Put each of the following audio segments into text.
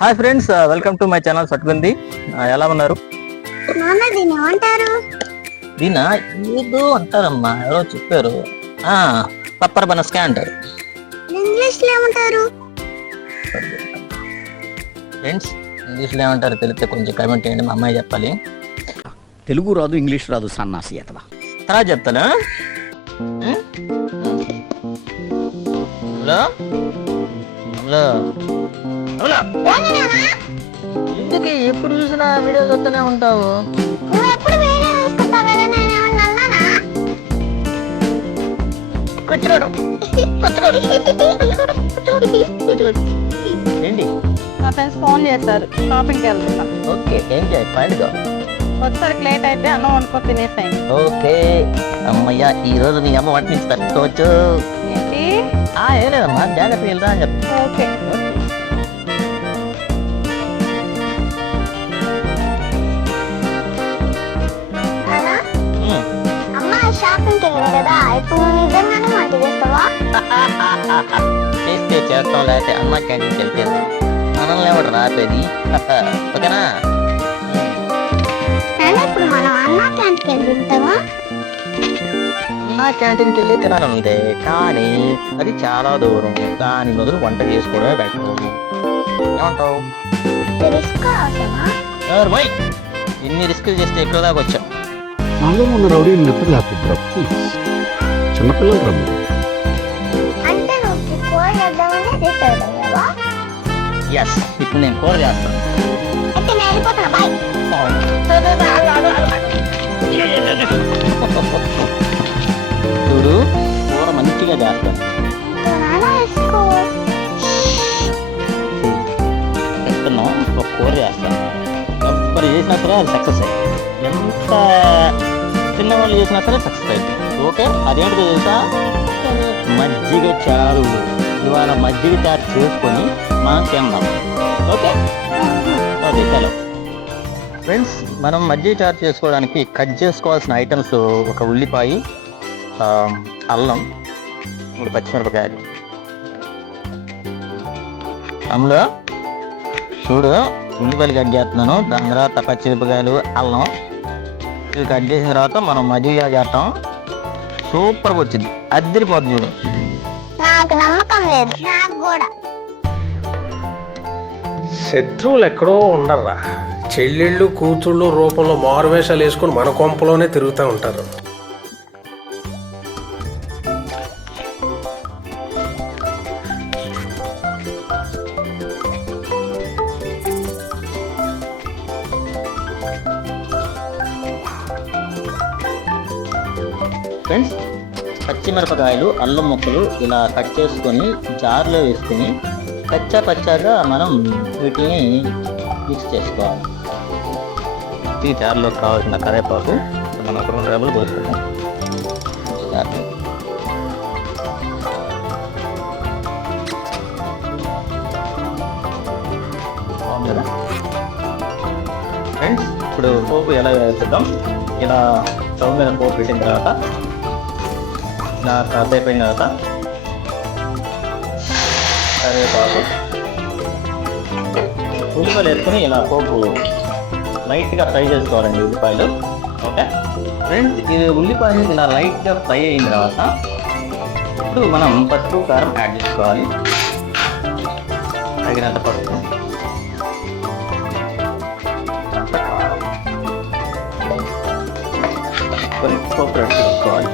Hi friends welcome to my channel సట్గుంది ఎలా ఉన్నారు? దీన? ఏదో అంటారమ్మా ఎవరో చెప్పారు. ఆ పప్పర్ బనస్కే అంటారు. ఇంగ్లీష్లో ఏమంటారు? ఫ్రెండ్స్ ఇంగ్లీష్లో ఏమంటారు తెలిస్తే కొంచెం కమెంట్ చేయండి మా అమ్మాయి చెప్పాలి. తెలుగు రాదు ఇంగ్లీష్ రాదు సన్నాసి అతవా. తర్వాత చెప్తాను? హలో? హలో హలో ఎందుకు ఎప్పుడు చూసినా వీడియో చూస్తూనే ఉంటావు కూర్చోడు. ఏంటి? ఫ్రెండ్స్ ఫోన్ చేశారు. షాపింగ్కి వెళ్తున్నా. ఓకే ఎంజాయ్ పండుగ వచ్చేసరికి లేట్ అయితే అన్నం వండుకొని తినేసాయి ఓకే. అమ్మయ్య ఈ రోజు మీ అమ్మ వంట నుంచి తట్టుకోవచ్చు ఏం లేదమ్మా జాగ్రత్తగా వెళ్తా అని చెప్తా ఓకే. అమ్మ చేస్తే చేస్తాం లేకపోతే అమ్మ క్యాంటీన్కి వెళ్తే మనల్ని ఎవడు రాపేది? ఓకేనా? ఇప్పుడు మనం అన్న క్యాంట్కి వెళ్ళి అన్న క్యాంటీన్కి వెళ్ళి తినాలంటే కానీ అది చాలా దూరం. దాని బదులు వంట చేసుకోవడమే బెటర్ ఏమంటావు? ఎవరు ఇన్ని రిస్కులు చేస్తే ఎక్కడ దాకా వచ్చాం? నాలో ఉన్న రౌడీని నిప్పలేకపోతురా చిన్నపిల్లలు రమ్ము. ఎస్ ఇప్పుడు నేను కూర చేస్తాను. అయితే నేను వెళ్ళిపోతున్నా బాయ్ చూడు. కూర మంచిగా చేస్తాను చెప్తున్నాం ఒక కూర చేస్తాను ఎవరు చేసినా సరే అది సక్సెస్ అయ్యింది ఎంత చిన్నవాళ్ళు చేసినా సరే సక్సెస్ అయింది ఓకే? అదేంటిదో తెలుసా? మజ్జిగ చారు. ఇవాళ మజ్జిగ చారు చేసుకొని మనం తిందాం. ఓకే? ఓకే చలో. ఫ్రెండ్స్ మనం మజ్జిగ చారు చేసుకోవడానికి కట్ చేసుకోవాల్సిన ఐటమ్స్ ఒక ఉల్లిపాయ అల్లం మూడు పచ్చిమిరపకాయలు. అందులో చూడు ఉల్లిపాయలు కట్ చేస్తున్నాను. దాని తర్వాత పచ్చిమిరపకాయలు అల్లం. ఇవి కట్ చేసిన తర్వాత మనం మజ్జిగ చేస్తాం. సూపర్గా వచ్చింది. అద్దరిపోతుంది చూడు. నాకు నమ్మకం లేదు. నాకు కూడా. శత్రువులు ఎక్కడో ఉండర్రా. చెల్లెళ్ళు కూతుళ్ళు రూపంలో మారువేషాలు వేసుకుని మన కొంపలోనే తిరుగుతూ ఉంటారు. ఫ్రెండ్స్ పచ్చిమిరపకాయలు అల్లం ముక్కలు ఇలా కట్ చేసుకొని జార్లో వేసుకొని కచ్చా పచ్చాగా మనం వీటిని మిక్స్ చేసుకోవాలి. ఈ జార్లో కావాల్సిన కరేపాకు మనం ఒక రెండు జార్లో. బాగుంది? కదా ఫ్రెండ్స్ ఇప్పుడు పోపు ఎలా వేస్తుందాం ఇలా స్టవ్ మీద పోపు పెట్టిన తర్వాత ఇలా కాసేపు అయిపోయిన తర్వాత కరివేపాకు ఉల్లిపాయలు వేసుకుని ఇలా పోపు లైట్గా ఫ్రై చేసుకోవాలండి ఉల్లిపాయలు ఓకే? ఫ్రెండ్స్ ఇది ఉల్లిపాయలు ఇలా లైట్గా ఫ్రై అయిన తర్వాత ఇప్పుడు మనం పసుపు కారం యాడ్ చేసుకోవాలి. తగినంత పసుపు. కొన్ని పోపు రెడీ చేసుకోవాలి.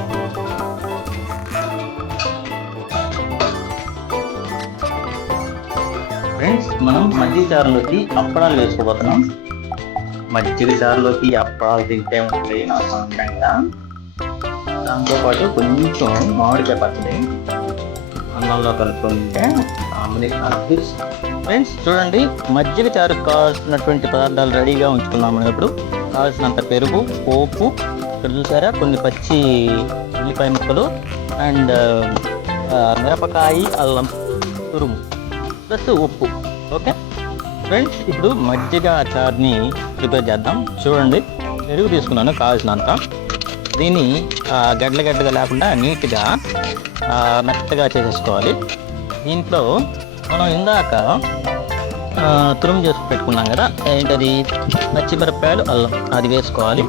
ఫ్రెండ్స్ మనం మజ్జిగ చారులోకి అప్పడాలు వేసుకోబోతున్నాం. మజ్జిగ చారులోకి అప్పడాలు తింటే ఉంటాయి నా దాంతోపాటు కొంచెం మామిడికాయ పచ్చడి అన్నంలో కలుపుకుంటే కాంబినేషన్ ఫ్రెండ్స్ చూడండి మజ్జిగ చారుకు కావాల్సినటువంటి పదార్థాలు రెడీగా ఉంచుకున్నాం మనం ఇప్పుడు. కావాల్సినంత పెరుగు పోపు ఇక్కడ చూసారా కొన్ని పచ్చి ఉల్లిపాయ ముక్కలు అండ్ మిరపకాయ అల్లం తురుము. ప్లస్ ఉప్పు ఓకే? ఫ్రెండ్స్ ఇప్పుడు మజ్జిగ అచార్ని ప్రిపేర్ చేద్దాం. చూడండి పెరుగు తీసుకున్నాను కావాల్సినంత. దీన్ని గడ్డల గడ్డగా లేకుండా నీట్గా మెత్తగా చేసేసుకోవాలి. దీంట్లో మనం ఇందాక ఆ, తురుము చేసి పెట్టుకున్నాం కదా ఏంటది? పచ్చిమిరపకాయలు అల్లం అది వేసుకోవాలి.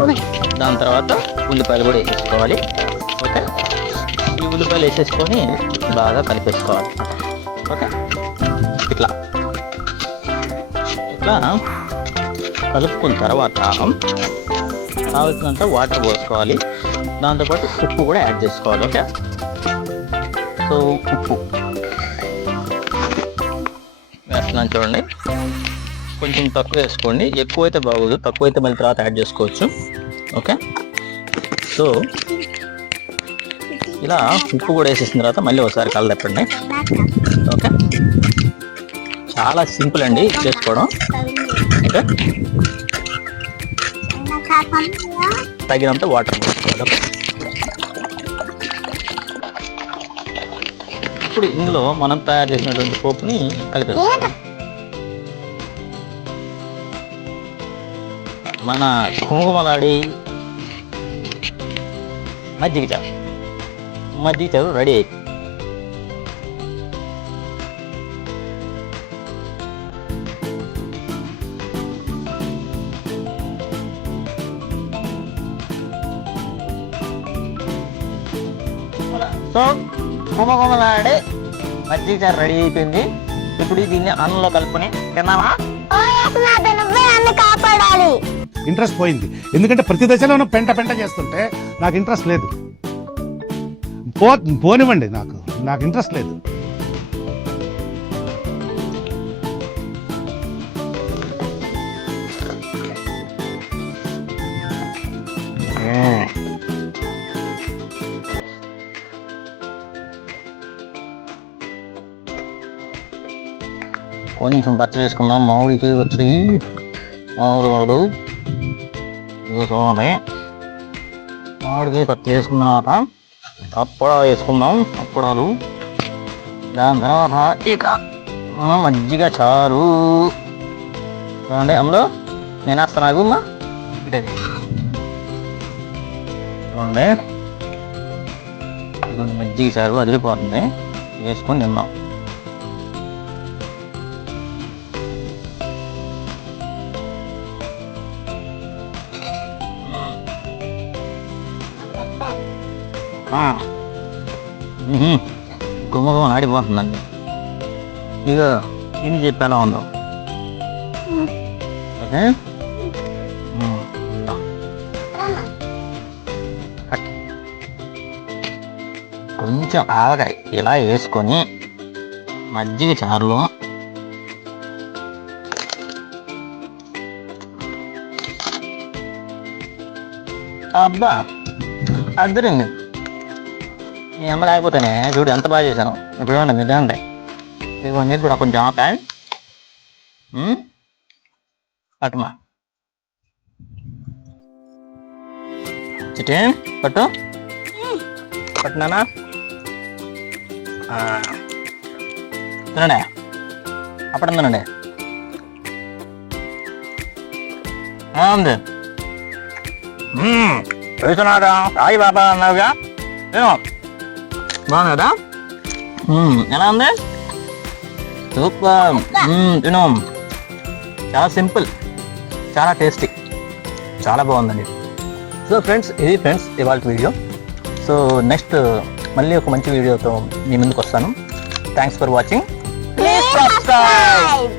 దాని తర్వాత ఉల్లిపాయలు కూడా వేసేసుకోవాలి ఓకే? ఈ ఉల్లిపాయలు వేసేసుకొని బాగా కలిపేసుకోవాలి ఓకే? ఇట్లా. ఇట్లా కలుపుకున్న తర్వాత కావలసినంత వాటర్ పోసుకోవాలి. దాంతోపాటు ఉప్పు కూడా యాడ్ చేసుకోవాలి ఓకే సో ఉప్పు. వేస్తున్నాను చూడండి. కొంచెం తక్కువ వేసుకోండి. ఎక్కువ అయితే బాగోదు. తక్కువ అయితే మళ్ళీ తర్వాత యాడ్ చేసుకోవచ్చు ఓకే సో ఇలా ఉప్పు కూడా వేసేసిన తర్వాత మళ్ళీ ఒకసారి కలదెప్పండి ఓకే చాలా సింపుల్ అండి చేసుకోవడం. ఓకే. తగినంత వాటర్ పోసుకోవాలి. ఇప్పుడు ఇందులో మనం తయారు చేసినటువంటి పోపుని కలిపేస్తాం మన కుంకుమలాడి మజ్జిగ చారు. మజ్జిగ చారు రెడీ అయింది సో కుంకుమలాడే మజ్జిగ చారు రెడీ అయిపోయింది. ఇప్పుడు దీన్ని అన్నంలో కలుపుకొని తిన్నావా? కాపాడాలి ఇంట్రెస్ట్ పోయింది. ఎందుకంటే ప్రతి దశలోనూ పెంట పెంట చేస్తుంటే నాకు ఇంట్రెస్ట్ లేదు. పో పోనివ్వండి నాకు. నాకు ఇంట్రెస్ట్ లేదు. కొంచెం పచ్చడి మామిడి మామిడికి వచ్చి మామిడి వాడు వేసుకోవాలి మామిడికి పచ్చడి వేసుకున్న తర్వాత అప్పుడ వేసుకుందాం. అప్పడాలు. దాని తర్వాత ఇక మజ్జిగ చారు. అంటే అందులో నేను వేస్తాను. అమ్మా. ఇదే. చూడండి. మజ్జిగ చారు అదిరిపోతుంది. వేసుకొని తిన్నాం గుమ్మగుమ్మ ఆడిపోతుందండి ఇక ఇది చెప్పేలా ఉందో. ఓకే? కొంచెం ఆవకాయ ఇలా వేసుకొని మజ్జిగ చారులో అబ్బా. అద్దరింది. ఈ అమ్మ లేకపోతేనే చూడు ఎంత బాగా చేశాను. ఇప్పుడు ఏమన్నా మీరు తినండి ఇదిగో నీరు కూడా కొంచెం ఆపాయి పట్టుమా. చిటి పట్టు. పట్టునానా? ఆ. తినండి? అప్పుడు తినండి? ఉంది? తెలుసున్నాడా సాయి బాబా అన్నావుగా? ఏమో. బాగుంది కదా ఎలా ఉంది? సూపర్. తిను. చాలా సింపుల్. చాలా టేస్టీ. చాలా బాగుందండి. సో ఫ్రెండ్స్ ఇది ఫ్రెండ్స్ ఇవాళ వీడియో. సో నెక్స్ట్ మళ్ళీ ఒక మంచి వీడియోతో మీ ముందుకు వస్తాను. Thanks for watching please subscribe